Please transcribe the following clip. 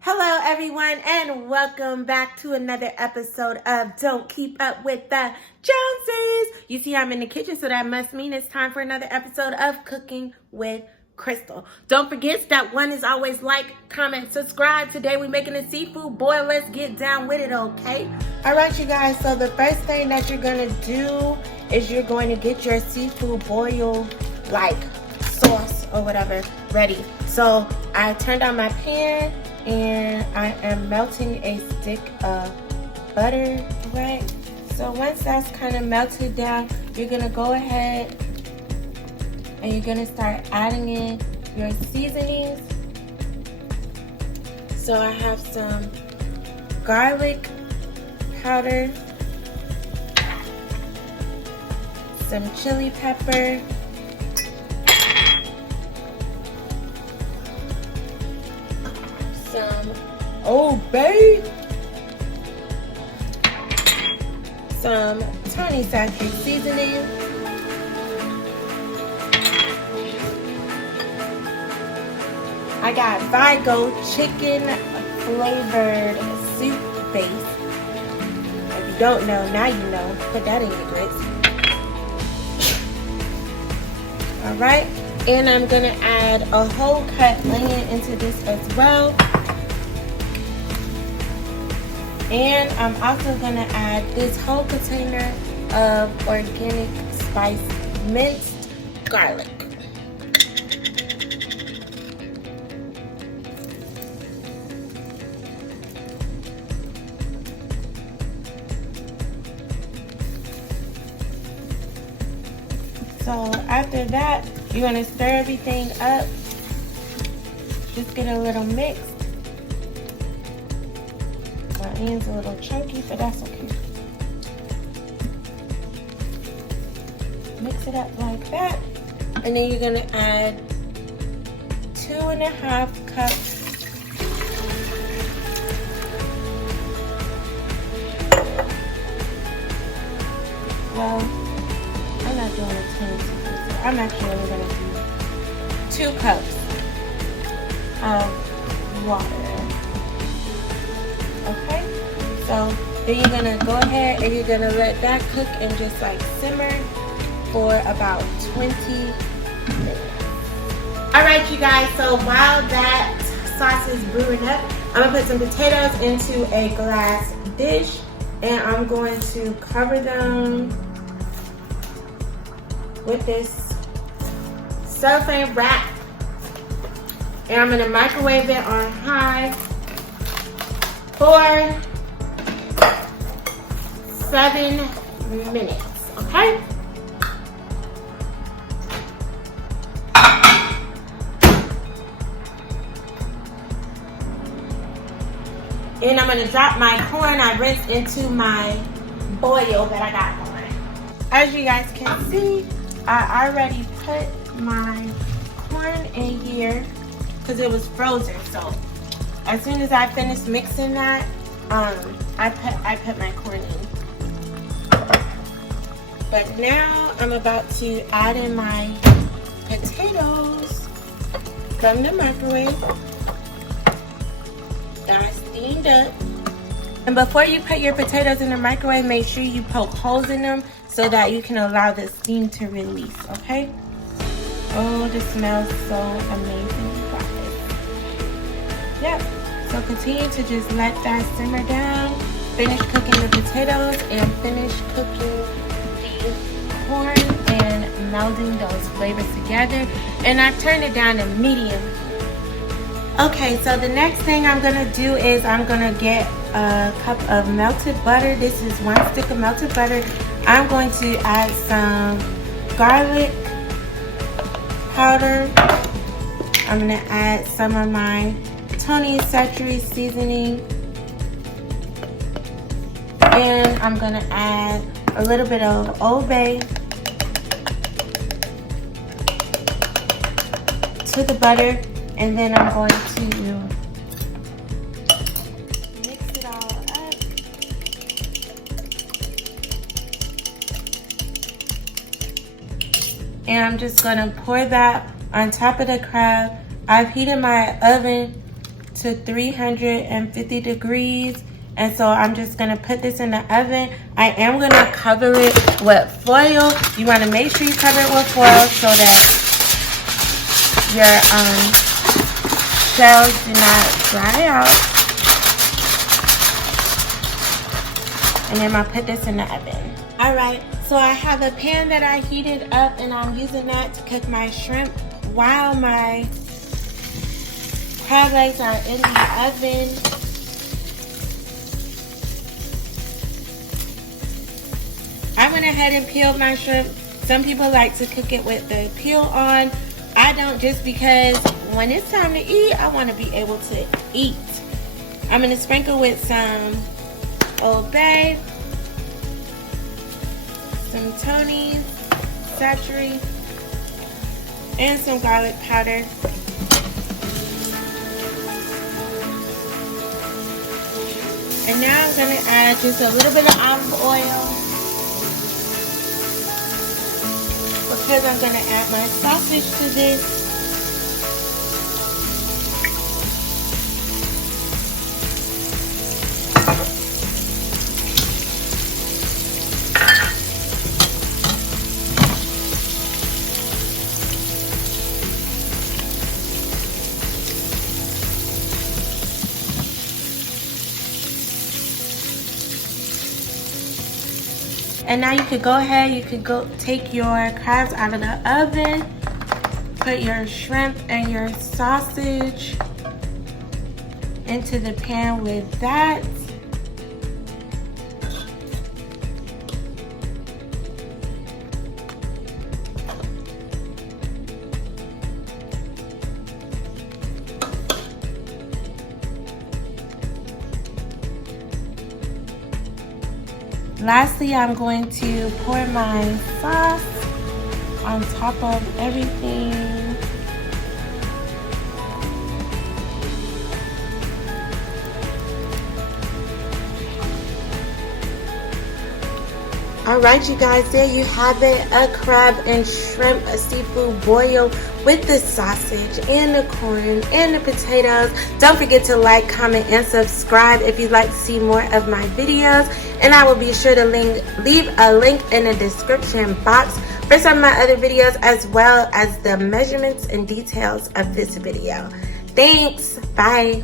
Hello everyone and welcome back to another episode of Don't Keep Up with the Joneses. You see I'm in the kitchen, so that must mean it's time for another episode of Cooking with Chrystle. Don't forget, step one is always like, comment, subscribe. Today we're making a seafood boil. Let's get down with it, okay? Alright you guys, so the first thing that you're going to do is you're going to get your seafood boil like sauce or whatever ready. So I turned on my pan and I am melting a stick of butter, right? So once that's kind of melted down, you're gonna go ahead and you're gonna start adding in your seasonings. So I have some garlic powder, some chili pepper, some Old Bay, some Tony Factory seasoning, I got Vigo chicken flavored soup base. If you don't know, now you know. Put that in your grits. Alright, and I'm gonna add a whole cut onion into this as well. And I'm also gonna add this whole container of organic spice minced garlic. So after that, you're gonna stir everything up. Just get a little mixed. My end's a little chunky, but that's okay. Mix it up like that. And then you're gonna add 2.5 cups well, I'm not doing a 10 seconds. I'm actually only gonna do 2 cups of water. Okay, so then you're gonna go ahead and you're gonna let that cook and just like simmer for about 20 minutes. All right, you guys, so while that sauce is brewing up, I'm gonna put some potatoes into a glass dish and I'm going to cover them with this cellophane wrap, and I'm gonna microwave it on high for 7 minutes, okay? And I'm gonna drop my corn I rinsed into my boil that I got going. As you guys can see, I already put my corn in here because it was frozen. So as soon as I finished mixing that, I put my corn in. But now I'm about to add in my potatoes from the microwave that I steamed up. And before you put your potatoes in the microwave, make sure you poke holes in them so that you can allow the steam to release, okay? Oh, this smells so amazing, you guys. Yep. So continue to just let that simmer down. Finish cooking the potatoes and finish cooking the corn and melding those flavors together. And I've turned it down to medium. Okay, so the next thing I'm gonna do is I'm gonna get a cup of melted butter. This is 1 stick of melted butter. I'm going to add some garlic powder. I'm gonna add some of my Tony Factory seasoning, and I'm gonna add a little bit of Old Bay to the butter, and then I'm going to mix it all up. And I'm just gonna pour that on top of the crab. I've heated my oven to 350 degrees. And so I'm just gonna put this in the oven. I am gonna cover it with foil. You wanna make sure you cover it with foil so that your shells do not dry out. And then I'm gonna put this in the oven. All right, so I have a pan that I heated up and I'm using that to cook my shrimp while my crab legs are in the oven. I went ahead and peeled my shrimp. Some people like to cook it with the peel on. I don't, just because when it's time to eat, I want to be able to eat. I'm going to sprinkle with some Old Bay, some Tony's, Satchery, and some garlic powder. And now I'm going to add just a little bit of olive oil, because I'm going to add my sausage to this. And now you could go ahead, you could go take your crabs out of the oven, put your shrimp and your sausage into the pan with that. Lastly, I'm going to pour my sauce on top of everything. All right, you guys, there you have it, a crab and shrimp, a seafood boil with the sausage and the corn and the potatoes. Don't forget to like, comment, and subscribe if you'd like to see more of my videos. And I will be sure to leave a link in the description box for some of my other videos, as well as the measurements and details of this video. Thanks. Bye.